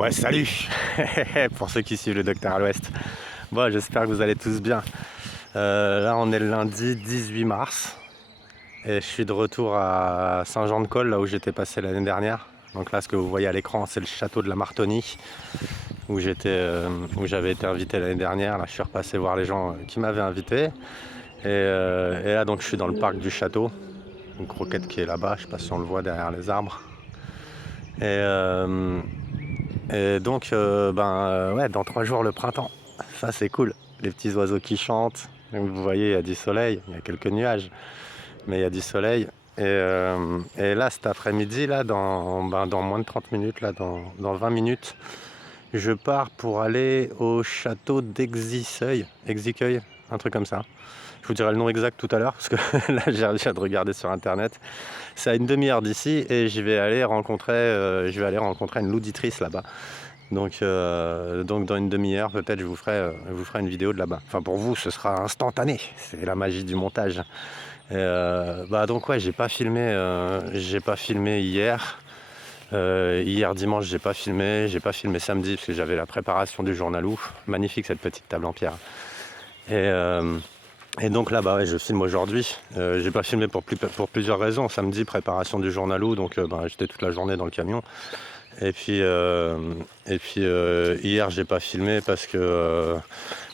Ouais, salut. Pour ceux qui suivent le Docteur à l'Ouest. Bon, j'espère que vous allez tous bien. Là, on est le lundi 18 mars. Et je suis de retour à Saint-Jean-de-Col, là où j'étais passé l'année dernière. Donc là, ce que vous voyez à l'écran, c'est le château de la Martonie, où j'avais été invité l'année dernière. Là, je suis repassé voir les gens qui m'avaient invité. Et là, donc, je suis dans le parc du château. Une croquette qui est là-bas, je sais pas si on le voit derrière les arbres. Et, euh, Et donc, ouais, dans 3 jours, le printemps. Ça, c'est cool. Les petits oiseaux qui chantent. Comme vous voyez, il y a du soleil. Il y a quelques nuages, mais il y a du soleil. Et là, cet après-midi, là, dans moins de 30 minutes, là, dans 20 minutes, je pars pour aller au château d'Exiseuil, un truc comme ça. Je vous dirai le nom exact tout à l'heure, parce que là, j'ai réussi de regarder sur Internet. C'est à une demi-heure d'ici, et je vais aller rencontrer une louditrice là-bas. Donc dans une demi-heure, peut-être, je vous ferai une vidéo de là-bas. Enfin, pour vous, ce sera instantané. C'est la magie du montage. Donc ouais, j'ai pas filmé hier. Hier dimanche, j'ai pas filmé samedi parce que j'avais la préparation du journalou. Magnifique cette petite table en pierre. Et donc là, ouais, je filme aujourd'hui. J'ai pas filmé pour plusieurs raisons. Samedi, préparation du journalou, donc j'étais toute la journée dans le camion. Et puis hier j'ai pas filmé parce que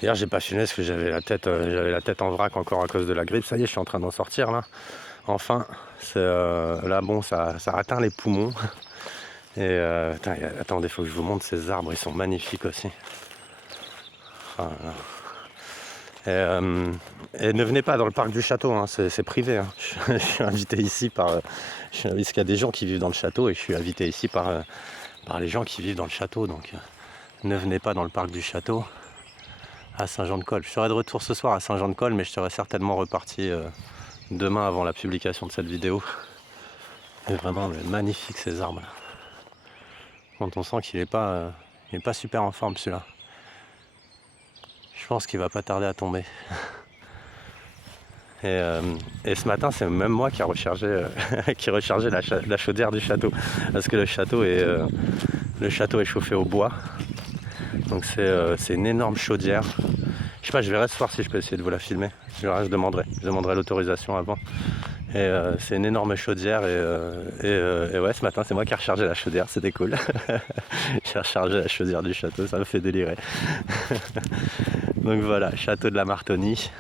j'avais la tête en vrac encore à cause de la grippe. Ça y est, je suis en train d'en sortir là. Enfin, là bon, ça atteint les poumons. Et attendez, faut que je vous montre ces arbres, ils sont magnifiques aussi. Enfin, et ne venez pas dans le parc du château, hein, c'est privé. Hein. Je suis invité ici parce qu'il y a des gens qui vivent dans le château et je suis invité ici par les gens qui vivent dans le château. Donc ne venez pas dans le parc du château à Saint-Jean-de-Col. Je serai de retour ce soir à Saint-Jean-de-Col, mais je serai certainement reparti demain avant la publication de cette vidéo. Et vraiment magnifique ces arbres là. Quand on sent qu'il n'est pas super en forme celui-là. Je pense qu'il va pas tarder à tomber. Et ce matin, c'est même moi qui a rechargé, la chaudière du château. Parce que le château est chauffé au bois. Donc c'est une énorme chaudière. Je sais pas, je verrai ce soir si je peux essayer de vous la filmer. Je demanderai l'autorisation avant. Et c'est une énorme chaudière et ouais, ce matin c'est moi qui ai rechargé la chaudière, c'était cool. J'ai rechargé la chaudière du château, ça me fait délirer. Donc voilà, château de la Martonie.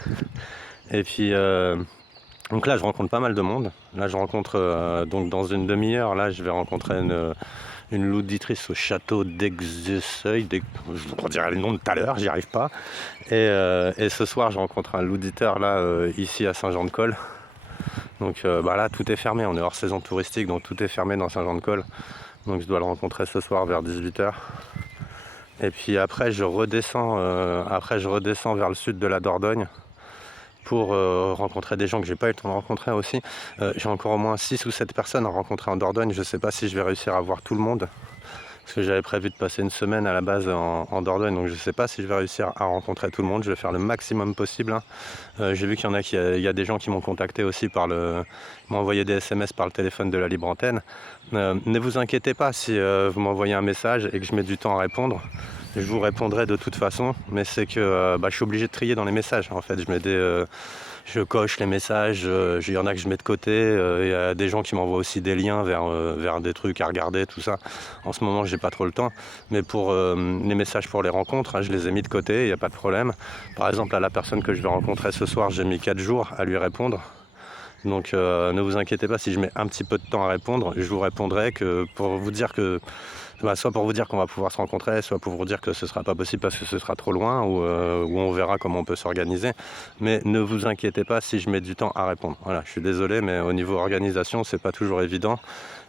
Et puis donc là je rencontre pas mal de monde. Là je rencontre donc dans une demi-heure, là je vais rencontrer une louditrice au château d'Exiseuil. Je redirai le nom de tout à l'heure, j'y arrive pas. Et ce soir je rencontre un louditeur là ici à Saint-Jean-de-Col. Donc là tout est fermé, on est hors saison touristique, donc tout est fermé dans Saint-Jean-de-Col. Donc je dois le rencontrer ce soir vers 18h. Et puis après je redescends vers le sud de la Dordogne pour rencontrer des gens que j'ai pas eu le temps de rencontrer aussi. J'ai encore au moins 6 ou 7 personnes à rencontrer en Dordogne. Je sais pas si je vais réussir à voir tout le monde. Parce que j'avais prévu de passer une semaine à la base en Dordogne, donc je ne sais pas si je vais réussir à rencontrer tout le monde. Je vais faire le maximum possible. Hein. J'ai vu qu'il y a des gens qui m'ont contacté aussi m'ont envoyé des SMS par le téléphone de la libre antenne. Ne vous inquiétez pas si vous m'envoyez un message et que je mets du temps à répondre. Je vous répondrai de toute façon, mais c'est que je suis obligé de trier dans les messages. En fait, je coche les messages, il y en a que je mets de côté, il y a des gens qui m'envoient aussi des liens vers des trucs à regarder, tout ça. En ce moment, j'ai pas trop le temps, mais pour les messages pour les rencontres, hein, je les ai mis de côté, il n'y a pas de problème. Par exemple, à la personne que je vais rencontrer ce soir, j'ai mis 4 jours à lui répondre. Donc ne vous inquiétez pas si je mets un petit peu de temps à répondre, je vous répondrai pour vous dire soit pour vous dire qu'on va pouvoir se rencontrer, soit pour vous dire que ce ne sera pas possible parce que ce sera trop loin ou on verra comment on peut s'organiser. Mais ne vous inquiétez pas si je mets du temps à répondre. Voilà, je suis désolé, mais au niveau organisation, c'est pas toujours évident.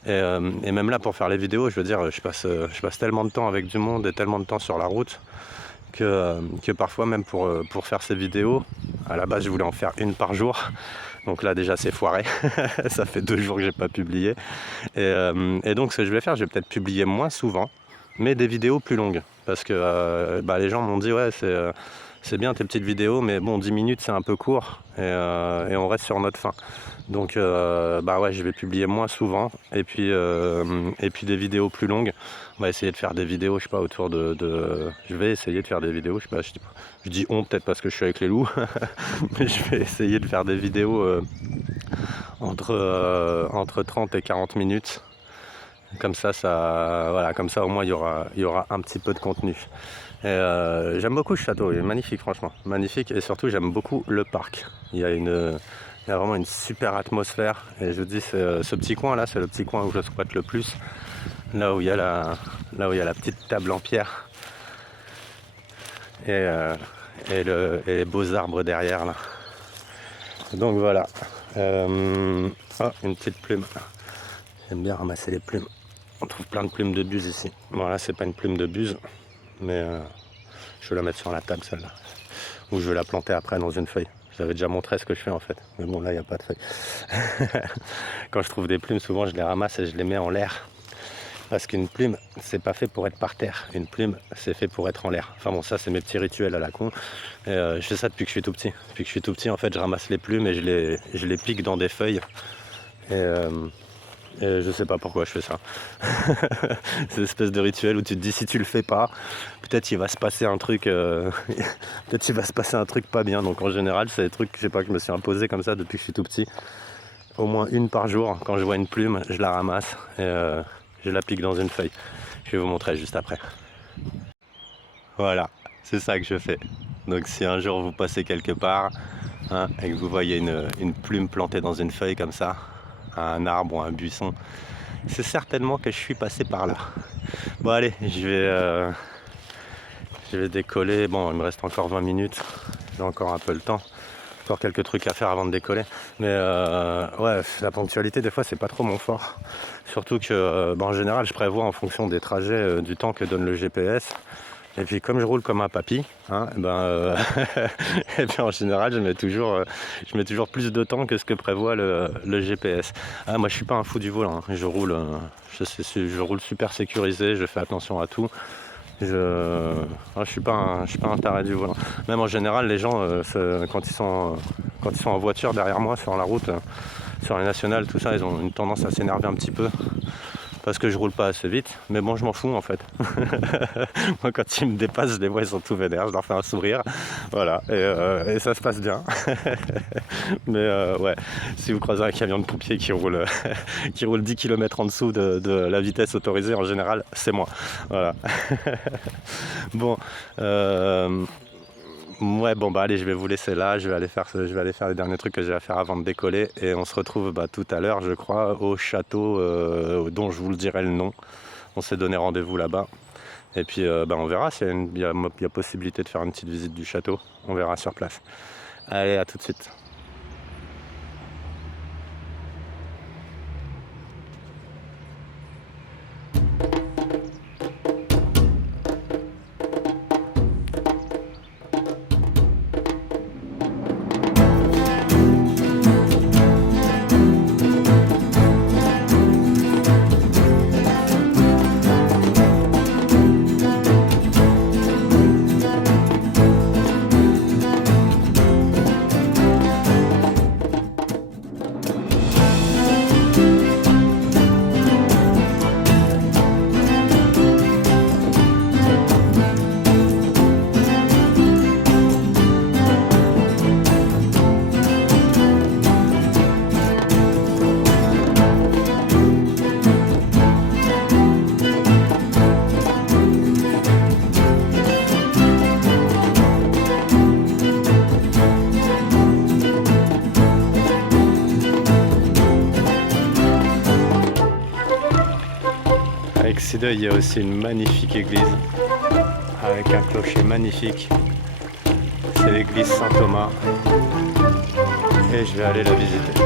Et même là, pour faire les vidéos, je veux dire, je passe tellement de temps avec du monde et tellement de temps sur la route que parfois même pour faire ces vidéos, à la base je voulais en faire une par jour. Donc là déjà c'est foiré, ça fait 2 jours que j'ai pas publié. Et donc ce que je vais faire, je vais peut-être publier moins souvent, mais des vidéos plus longues. Parce que les gens m'ont dit ouais c'est bien tes petites vidéos, mais bon, 10 minutes c'est un peu court et on reste sur notre faim. Donc bah ouais, je vais publier moins souvent et puis des vidéos plus longues. On va essayer de faire des vidéos, je sais pas, autour je vais essayer de faire des vidéos, je sais pas, je dis on peut-être parce que je suis avec les loups, mais je vais essayer de faire des vidéos entre 30 et 40 minutes. Comme ça, voilà, comme ça au moins il y aura un petit peu de contenu. Et j'aime beaucoup ce château, il est magnifique franchement, magnifique, et surtout j'aime beaucoup le parc. Il y a vraiment une super atmosphère, et je vous dis, ce petit coin là, c'est le petit coin où je squatte le plus, là où il y a la petite table en pierre et les beaux arbres derrière là. Donc voilà. Oh, une petite plume. J'aime bien ramasser les plumes. On trouve plein de plumes de buse ici. Bon là c'est pas une plume de buse, mais je vais la mettre sur la table celle-là. Ou je vais la planter après dans une feuille. J'avais déjà montré ce que je fais en fait. Mais bon là il n'y a pas de feuille. Quand je trouve des plumes, souvent je les ramasse et je les mets en l'air. Parce qu'une plume, c'est pas fait pour être par terre. Une plume, c'est fait pour être en l'air. Enfin bon, ça c'est mes petits rituels à la con. Et je fais ça depuis que je suis tout petit. Depuis que je suis tout petit, en fait, je ramasse les plumes et je les pique dans des feuilles. Et je sais pas pourquoi je fais ça. C'est une espèce de rituel où tu te dis si tu le fais pas, peut-être il va se passer un truc peut-être il va se passer un truc pas bien. Donc en général, c'est des trucs, je sais pas, que je me suis imposé comme ça depuis que je suis tout petit. Au moins une par jour, quand je vois une plume, je la ramasse et je la pique dans une feuille. Je vais vous montrer juste après. Voilà, c'est ça que je fais. Donc si un jour vous passez quelque part hein, et que vous voyez une plume plantée dans une feuille comme ça, un arbre ou un buisson, c'est certainement que je suis passé par là. Bon allez, je vais décoller. Bon, il me reste encore 20 minutes, j'ai encore un peu le temps. Encore quelques trucs à faire avant de décoller. Mais ouais, la ponctualité des fois c'est pas trop mon fort. Surtout que en général je prévois en fonction des trajets, du temps que donne le GPS. Et puis comme je roule comme un papy, hein, et puis en général je mets toujours plus de temps que ce que prévoit le GPS. Ah, moi je suis pas un fou du volant, hein. Je roule super sécurisé, je fais attention à tout. Je suis pas un taré du volant. Même en général, les gens, quand ils sont en voiture derrière moi sur la route, sur les nationales, tout ça, ils ont une tendance à s'énerver un petit peu parce que je roule pas assez vite. Mais bon, je m'en fous en fait. Moi, quand ils me dépassent, je les vois, ils sont tout vénères. Je leur fais un sourire, voilà, et ça se passe bien. Mais ouais, si vous croisez un camion de pompiers qui roule 10 km en dessous de la vitesse autorisée, en général, c'est moi. Voilà. Bon, ouais, bon bah allez, je vais vous laisser là. Je vais aller faire les derniers trucs que j'ai à faire avant de décoller, et on se retrouve tout à l'heure, je crois, au château dont je vous le dirai le nom. On s'est donné rendez-vous là-bas. Et puis on verra s'il y a possibilité de faire une petite visite du château. On verra sur place. Allez, à tout de suite. Avec Sideuil, il y a aussi une magnifique église avec un clocher magnifique. C'est l'église Saint-Thomas et je vais aller la visiter.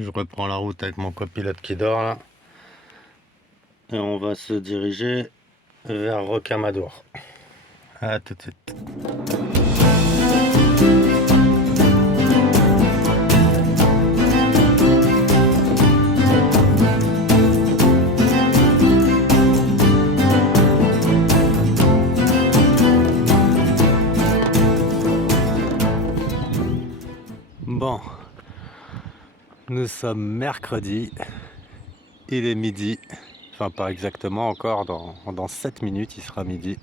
Je reprends la route avec mon copilote qui dort là. Et on va se diriger vers Rocamadour. À tout de suite. Bon, nous sommes mercredi, il est midi, enfin pas exactement encore, dans 7 minutes il sera midi.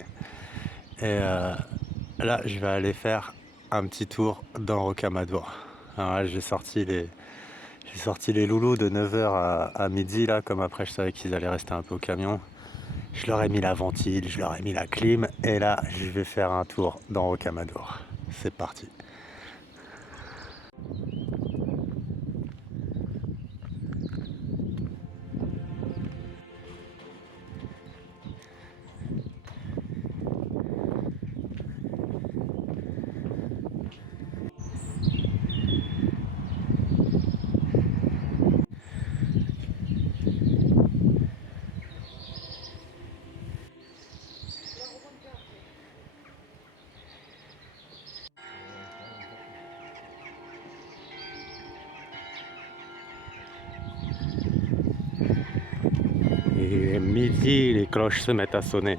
Et là je vais aller faire un petit tour dans Rocamadour. Alors là j'ai sorti les loulous de 9h à midi là, comme après je savais qu'ils allaient rester un peu au camion. Je leur ai mis la ventile, je leur ai mis la clim, et là je vais faire un tour dans Rocamadour. C'est parti. Et midi, les cloches se mettent à sonner.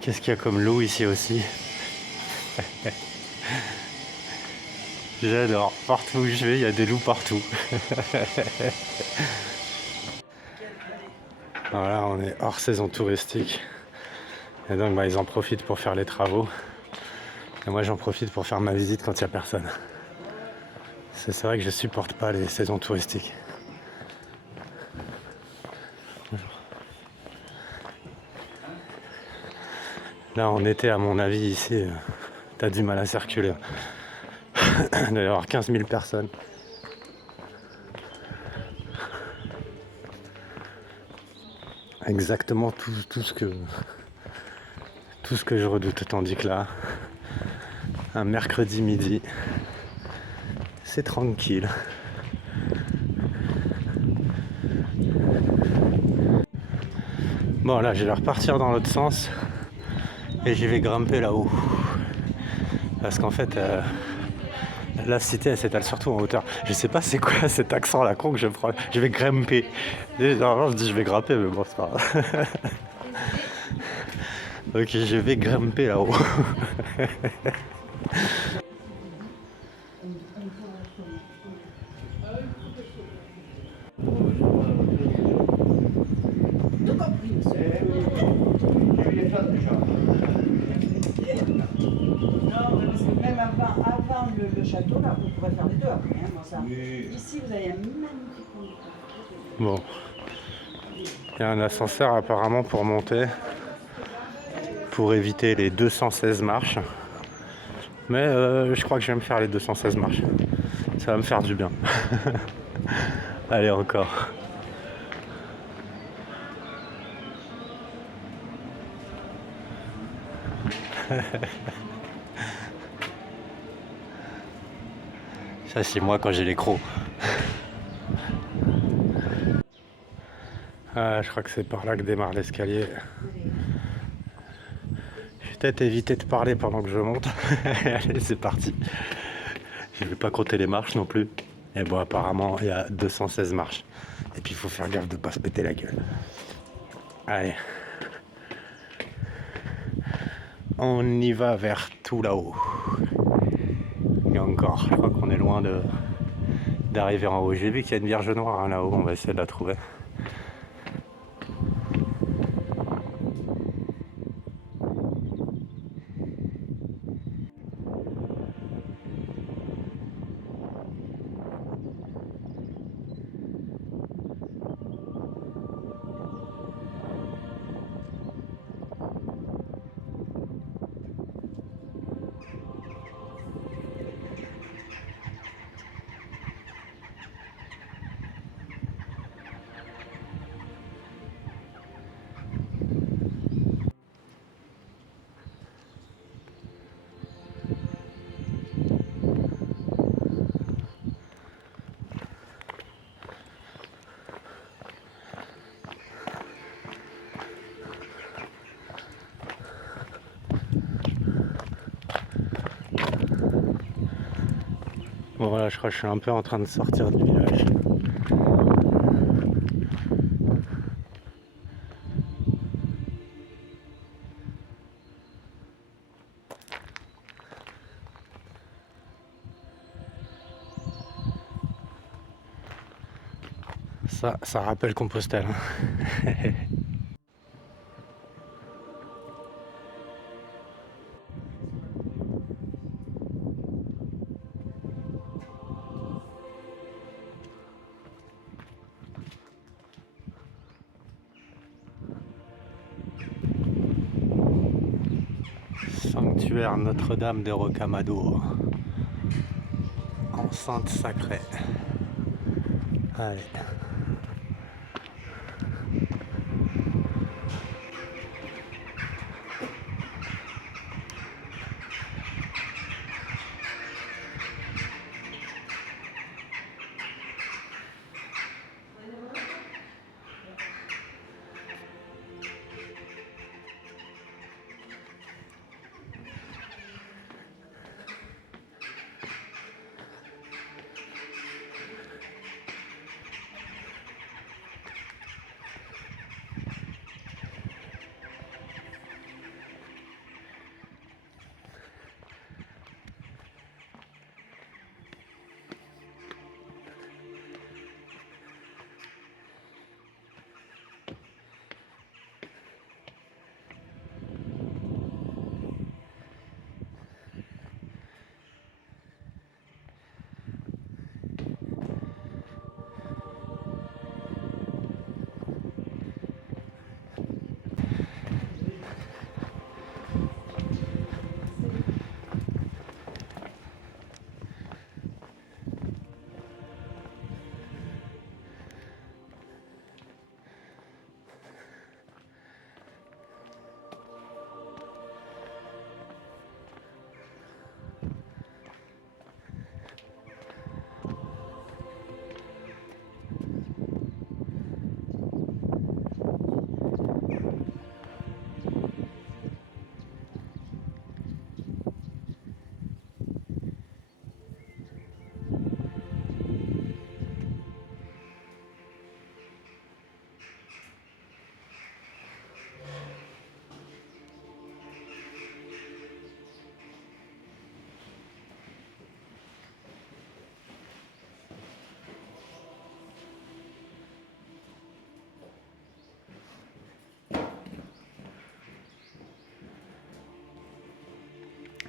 Qu'est-ce qu'il y a comme loup ici aussi? J'adore. Partout où je vais, il y a des loups partout. Voilà, on est hors saison touristique. Et donc ils en profitent pour faire les travaux. Et moi j'en profite pour faire ma visite quand il n'y a personne. C'est vrai que je supporte pas les saisons touristiques. Là en été, à mon avis, ici, t'as du mal à circuler. Il doit y avoir 15 000 personnes. Exactement tout ce que je redoute. Tandis que là, un mercredi midi, c'est tranquille. Bon là, je vais repartir dans l'autre sens et j'y vais grimper là-haut. Parce qu'en fait, la cité elle s'étale surtout en hauteur. Je sais pas c'est quoi cet accent là con que je prends. Je vais grimper. Normalement je dis je vais grimper, mais bon c'est pas grave. Ok, je vais grimper là-haut. Même avant le château, là, vous pourrez faire les deux après. Hein, ça. Oui. Ici, vous avez un magnifique conducteur. Bon. Il y a un ascenseur apparemment pour monter, pour éviter les 216 marches. Mais je crois que je vais me faire les 216 marches. Ça va me faire du bien. Allez, encore. Ça c'est moi quand j'ai les crocs. Ah, je crois que c'est par là que démarre l'escalier. Je vais peut-être éviter de parler pendant que je monte. Allez, c'est parti. Je vais pas compter les marches non plus. Et bon, apparemment, il y a 216 marches. Et puis, il faut faire gaffe de pas se péter la gueule. Allez. On y va vers tout là-haut. Et encore, je crois qu'on est loin d'arriver en haut. J'ai vu qu'il y a une Vierge Noire hein, là-haut. On va essayer de la trouver. Bon voilà, je crois que je suis un peu en train de sortir du village. Ça rappelle Compostelle, hein. Sanctuaire Notre-Dame des Rocamadours, enceinte sacrée. Allez.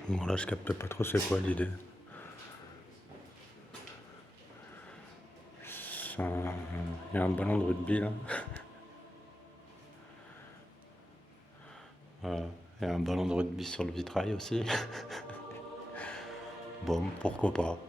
Bon là je capte pas trop c'est quoi l'idée. Il y a un ballon de rugby là. Il y a un ballon de rugby sur le vitrail aussi. Bon, pourquoi pas.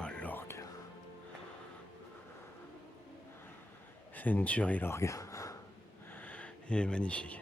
Ah, l'orgue. C'est une tuerie l'orgue. Il est magnifique.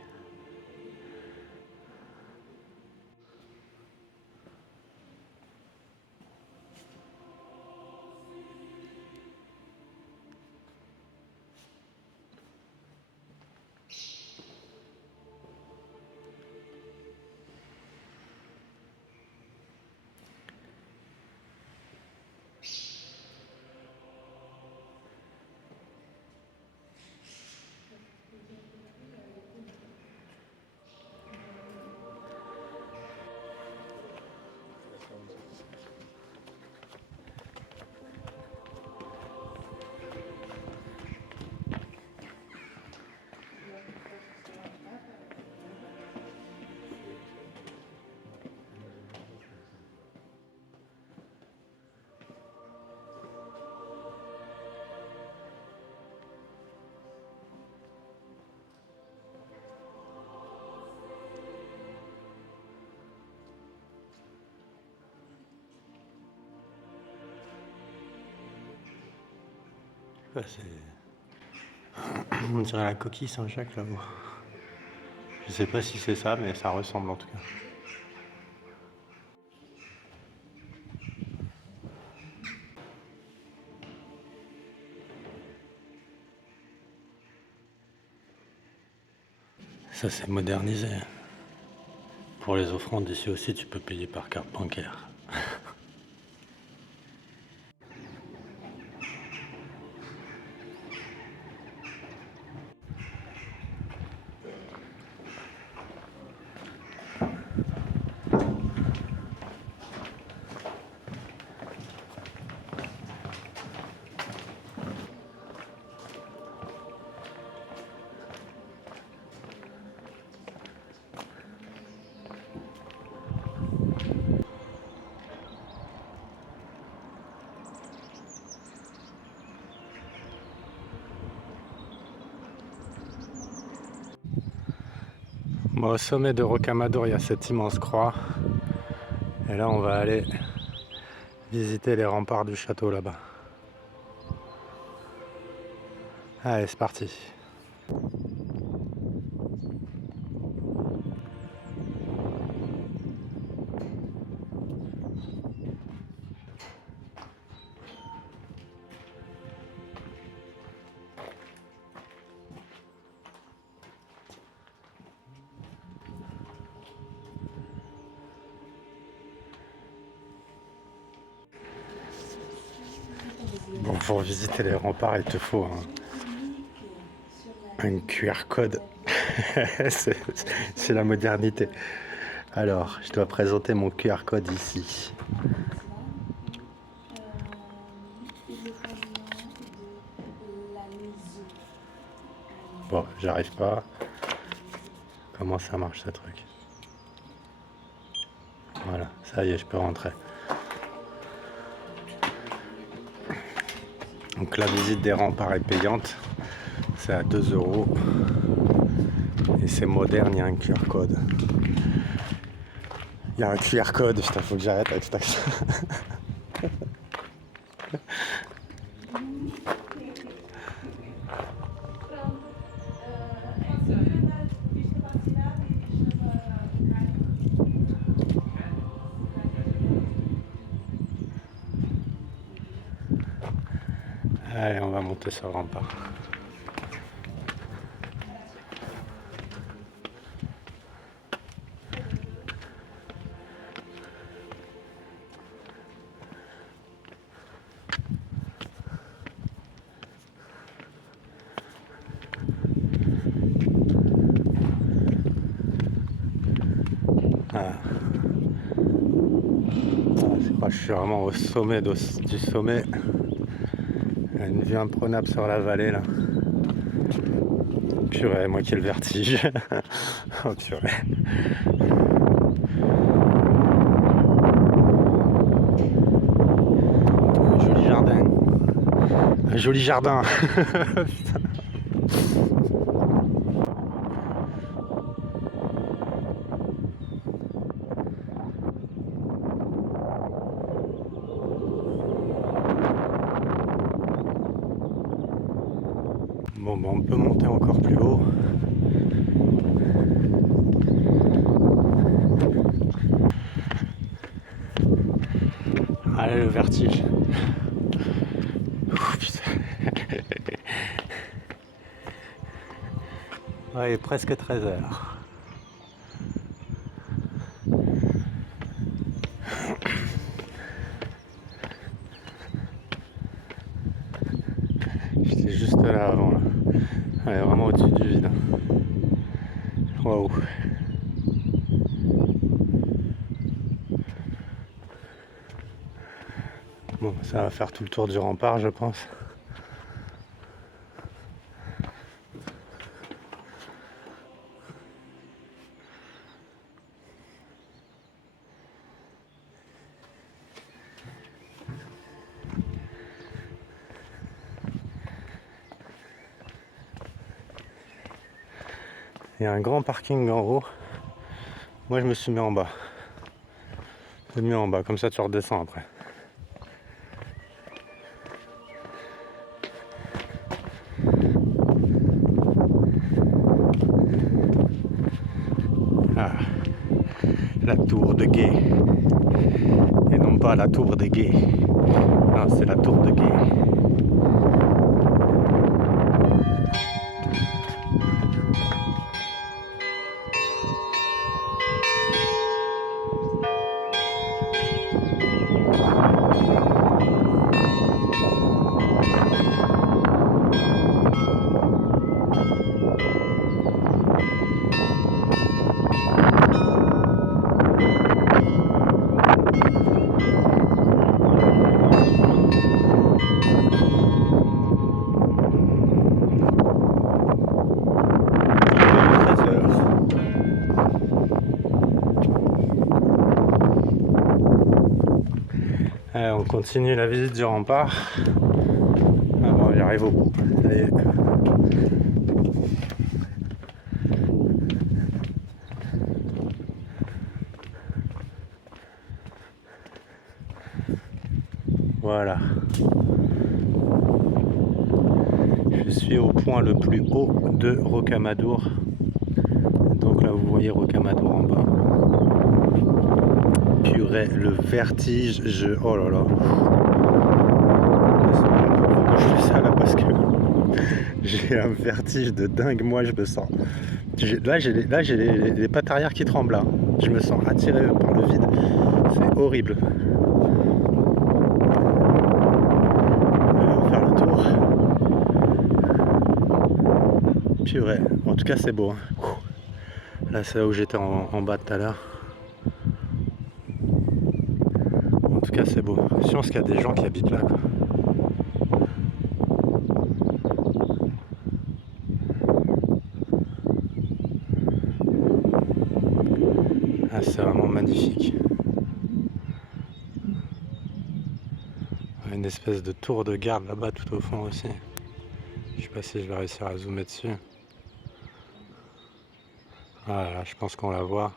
quoi, on dirait la coquille Saint-Jacques là-haut. Je sais pas si c'est ça, mais ça ressemble en tout cas. Ça c'est modernisé. Pour les offrandes ici aussi, tu peux payer par carte bancaire. Bon, au sommet de Rocamadour, il y a cette immense croix. Et là, on va aller visiter les remparts du château là-bas. Allez, c'est parti. Bon, pour visiter les remparts, il te faut un QR code. C'est la modernité. Alors, je dois présenter mon QR code ici. Bon, j'arrive pas. Comment ça marche ce truc? Voilà, ça y est, je peux rentrer. Donc la visite des remparts est payante. C'est à 2 €. Et c'est moderne, il y a un QR code. Il y a un QR code, putain, faut que j'arrête avec cet accent. Allez, on va monter sur le rempart. Ah. Je suis vraiment au sommet du sommet. Il y a une vue imprenable sur la vallée là. Purée, moi qui ai le vertige. Oh purée. Un joli jardin. Un joli jardin. Putain. Bon, on peut monter encore plus haut. Allez, le vertige. Ouh, putain. Ouais, il est presque 13 h. J'étais juste là avant. Là. Ouais, vraiment au-dessus du vide. Waouh. Bon, ça va faire tout le tour du rempart, je pense. Il y a un grand parking en haut. Moi, je me suis mis en bas. Je me suis mis en bas, comme ça tu redescends après. tour de Guet. Et non pas la tour des gays. Non, c'est la tour de Guet. On continue la visite du rempart. Ah bon, j'arrive au bout. Ça y est. Voilà. Je suis au point le plus haut de Rocamadour. Donc là, vous voyez Rocamadour en bas. Purée, le vertige, oh là là. Je fais ça là parce que j'ai un vertige de dingue, moi je me sens. Là j'ai les pattes arrière qui tremblent là. Je me sens attiré par le vide. C'est horrible. On va faire le tour. Purée. En tout cas c'est beau. Hein. Là c'est là où j'étais en bas tout à l'heure. En tout cas c'est beau. Je pense qu'il y a des gens qui habitent là quoi. Ah, c'est vraiment magnifique. Une espèce de tour de garde là-bas tout au fond aussi. Je sais pas si je vais réussir à zoomer dessus. Voilà, je pense qu'on la voit.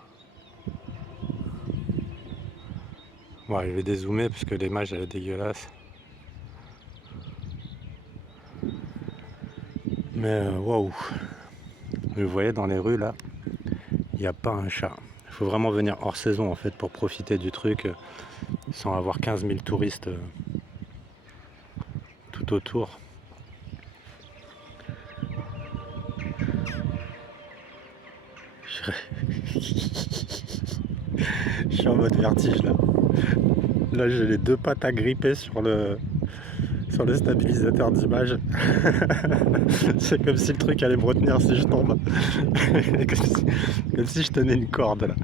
Bon, je vais dézoomer parce que l'image elle est dégueulasse. Mais waouh! Vous voyez dans les rues là, il n'y a pas un chat. Il faut vraiment venir hors saison en fait pour profiter du truc sans avoir 15 000 touristes tout autour. Je suis en mode vertige là. Là j'ai les deux pattes agrippées sur le stabilisateur d'image. C'est comme si le truc allait me retenir si je tombe. comme si je tenais une corde là.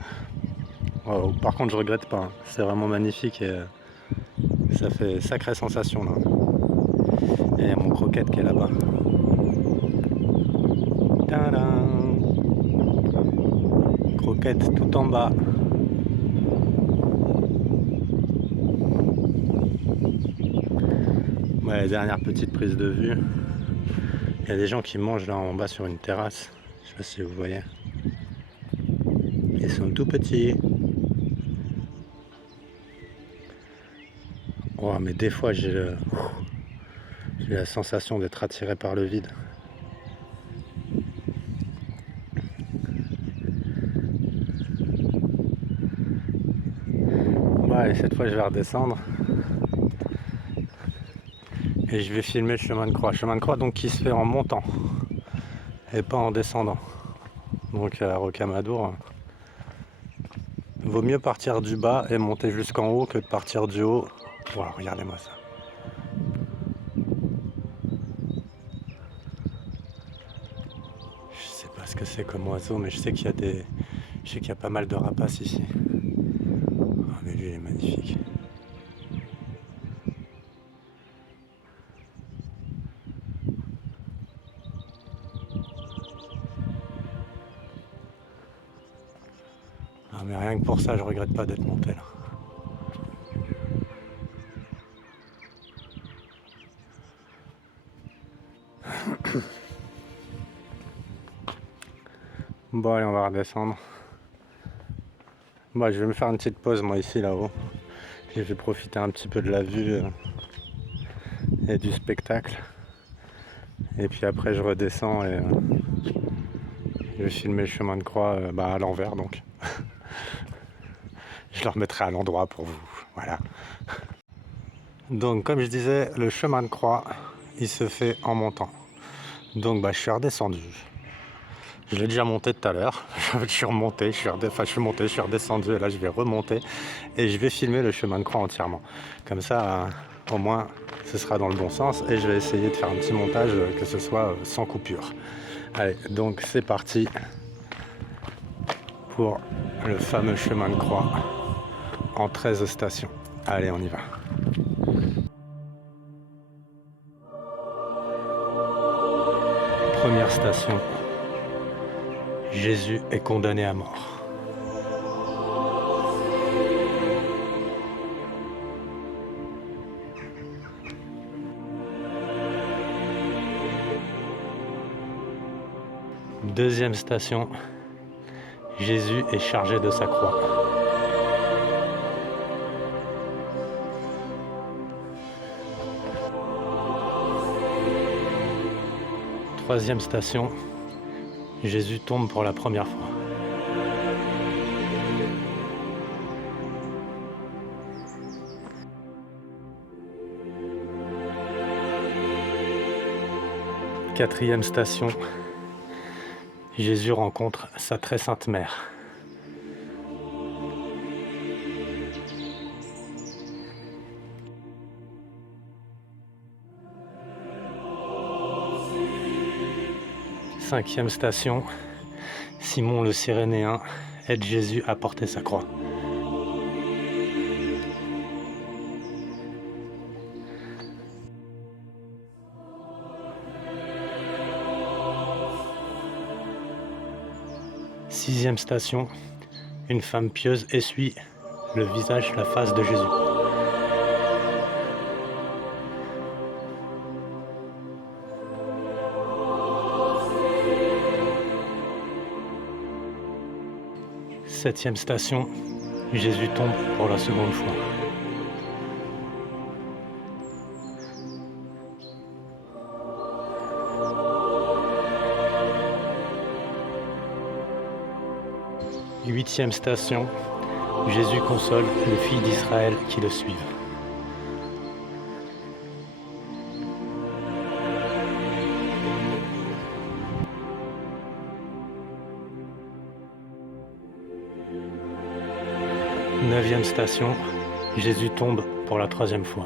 Oh, par contre je regrette pas, hein. C'est vraiment magnifique et ça fait sacrée sensation là. Et il y a mon croquette qui est là-bas. Tadam! Croquette tout en bas. Ouais, dernière petite prise de vue. Il y a des gens qui mangent là en bas sur une terrasse. Je sais pas si vous voyez. Ils sont tout petits. Oh, mais des fois j'ai la sensation d'être attiré par le vide. Ouais, et cette fois je vais redescendre. Et je vais filmer le chemin de croix. Chemin de croix donc qui se fait en montant et pas en descendant. Donc à Rocamadour, vaut mieux partir du bas et monter jusqu'en haut que de partir du haut. Wow, regardez-moi ça. Je sais pas ce que c'est comme oiseau, mais je sais qu'il y a pas mal de rapaces ici. Oh, mais lui il est magnifique. Ah, mais rien que pour ça, je regrette pas d'être monté là. Bon allez, on va redescendre. Bon, je vais me faire une petite pause moi ici là-haut. Je vais profiter un petit peu de la vue et du spectacle. Et puis après je redescends et je vais filmer le chemin de croix à l'envers donc. Je le remettrai à l'endroit pour vous. Voilà. Donc comme je disais, le chemin de croix, il se fait en montant. Donc je suis redescendu. Je l'ai déjà monté tout à l'heure. Je suis remonté, je suis monté, je suis redescendu et là je vais remonter et je vais filmer le chemin de croix entièrement. Comme ça, au moins, ce sera dans le bon sens et je vais essayer de faire un petit montage que ce soit sans coupure. Allez, donc c'est parti pour le fameux chemin de croix en 13 stations. Allez, on y va. Première station, Jésus est condamné à mort. Deuxième station, Jésus est chargé de sa croix. Troisième station, Jésus tombe pour la première fois. Quatrième station, Jésus rencontre sa très sainte mère. Cinquième station, Simon le Cyrénéen aide Jésus à porter sa croix. Sixième station, une femme pieuse essuie le visage, la face de Jésus. Septième station, Jésus tombe pour la seconde fois. Huitième station, Jésus console les filles d'Israël qui le suivent. Neuvième station, Jésus tombe pour la troisième fois.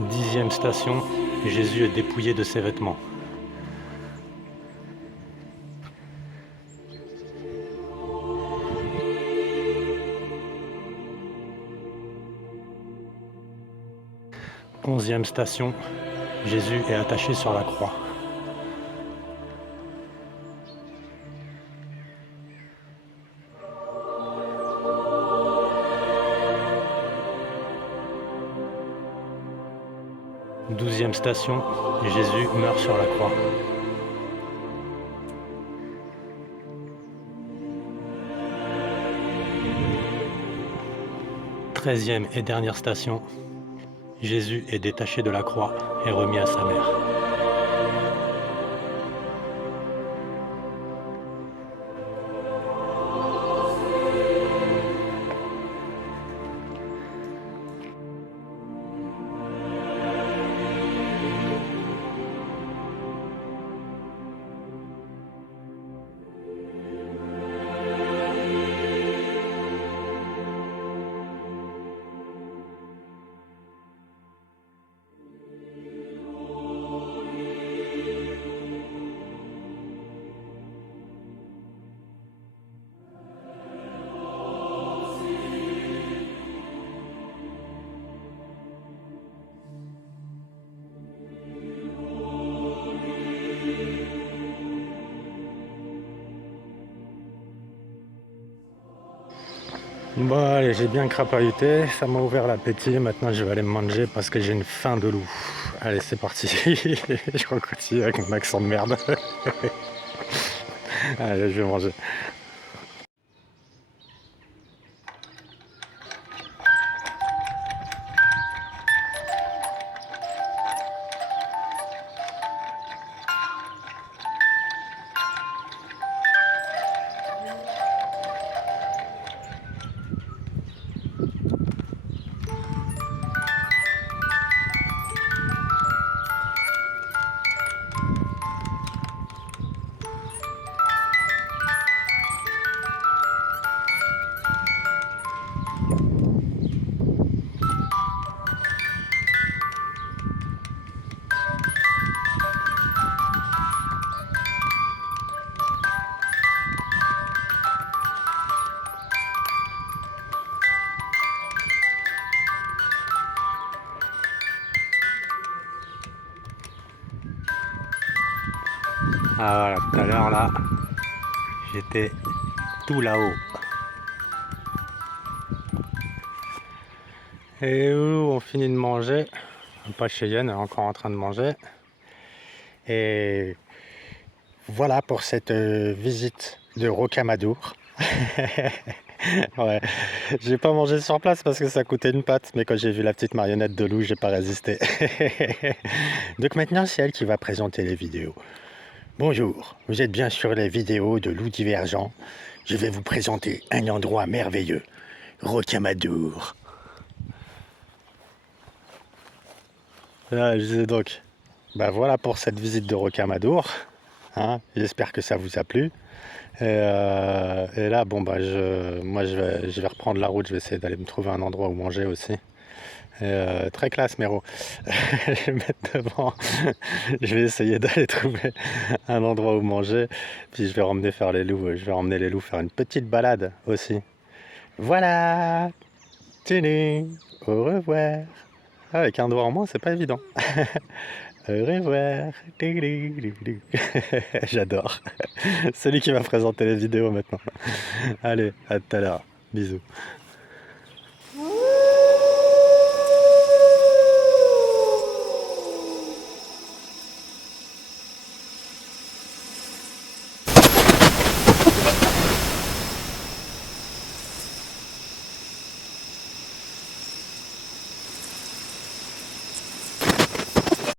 Dixième station, Jésus est dépouillé de ses vêtements. Onzième station, Jésus est attaché sur la croix. Douzième station, Jésus meurt sur la croix. Treizième et dernière station, Jésus est détaché de la croix et remis à sa mère. Bon allez, j'ai bien crapahuté, ça m'a ouvert l'appétit, maintenant je vais aller me manger parce que j'ai une faim de loup. Allez, c'est parti, je continue avec mon accent de merde. Allez, je vais manger. Ah voilà, tout à l'heure là, j'étais tout là-haut. Et où on finit de manger, pas chez Yann, elle est encore en train de manger. Et voilà pour cette visite de Rocamadour. Ouais, j'ai pas mangé sur place parce que ça coûtait une pâte, mais quand j'ai vu la petite marionnette de loup, j'ai pas résisté. Donc maintenant, c'est elle qui va présenter les vidéos. Bonjour, vous êtes bien sur les vidéos de Loup Divergent. Je vais vous présenter un endroit merveilleux, Rocamadour. Ah, je disais donc, bah voilà pour cette visite de Rocamadour. Hein, j'espère que ça vous a plu. Et là, bon, bah, moi, je vais reprendre la route. Je vais essayer d'aller me trouver un endroit où manger aussi. Très classe, Méro. Je vais me mettre devant. Je vais essayer d'aller trouver un endroit où manger. Puis je vais remmener faire les loups. Je vais emmener les loups faire une petite balade aussi. Voilà. Télé. Au revoir. Ah, avec un doigt en moins, c'est pas évident. Au revoir. J'adore. C'est lui qui va présenter les vidéos maintenant. Allez, à tout à l'heure. Bisous.